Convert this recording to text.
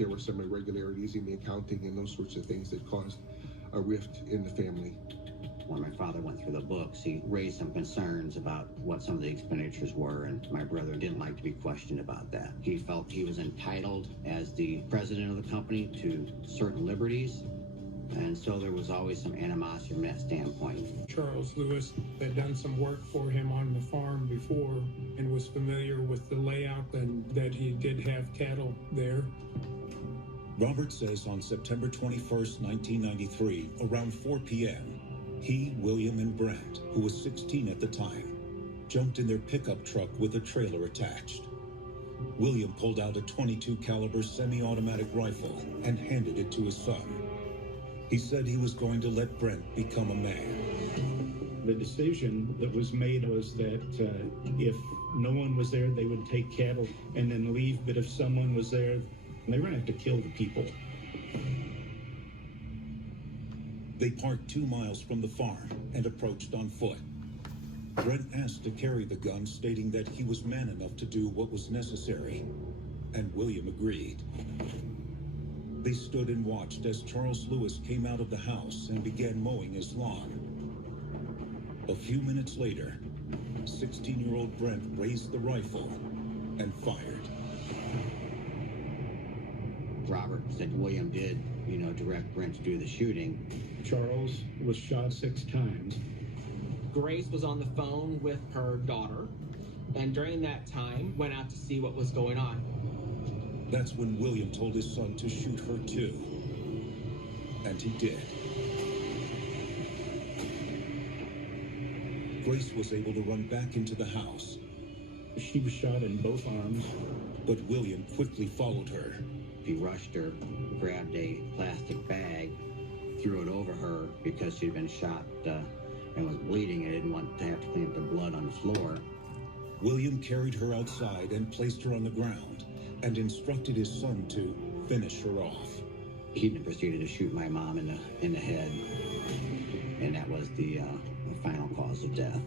there were some irregularities in the accounting and those sorts of things that caused a rift in the family. When my father went through the books, he raised some concerns about what some of the expenditures were, and my brother didn't like to be questioned about that. He felt he was entitled as the president of the company to certain liberties, and so there was always some animosity from that standpoint. Charles Lewis had done some work for him on the farm before and was familiar with the layout and that he did have cattle there. Robert says on September 21st, 1993, around 4 p.m., he, William, and Brent, who was 16 at the time, jumped in their pickup truck with a trailer attached. William pulled out a .22 caliber semi-automatic rifle and handed it to his son. He said he was going to let Brent become a man. The decision that was made was that if no one was there, they would take cattle and then leave, but if someone was there, they were going to have to kill the people. They parked 2 miles from the farm and approached on foot. Brent asked to carry the gun, stating that he was man enough to do what was necessary, and William agreed. They stood and watched as Charles Lewis came out of the house and began mowing his lawn. A few minutes later, 16-year-old Brent raised the rifle and fired. Robert said William did, direct Brent to do the shooting. Charles was shot 6 times. Grace was on the phone with her daughter, and during that time went out to see what was going on. That's when William told his son to shoot her too. And he did. Grace was able to run back into the house. She was shot in both arms. But William quickly followed her. He rushed her, grabbed a plastic bag, threw it over her because she'd been shot and was bleeding and didn't want to have to clean up the blood on the floor. William carried her outside and placed her on the ground and instructed his son to finish her off. He proceeded to shoot my mom in the head, and that was the final cause of death.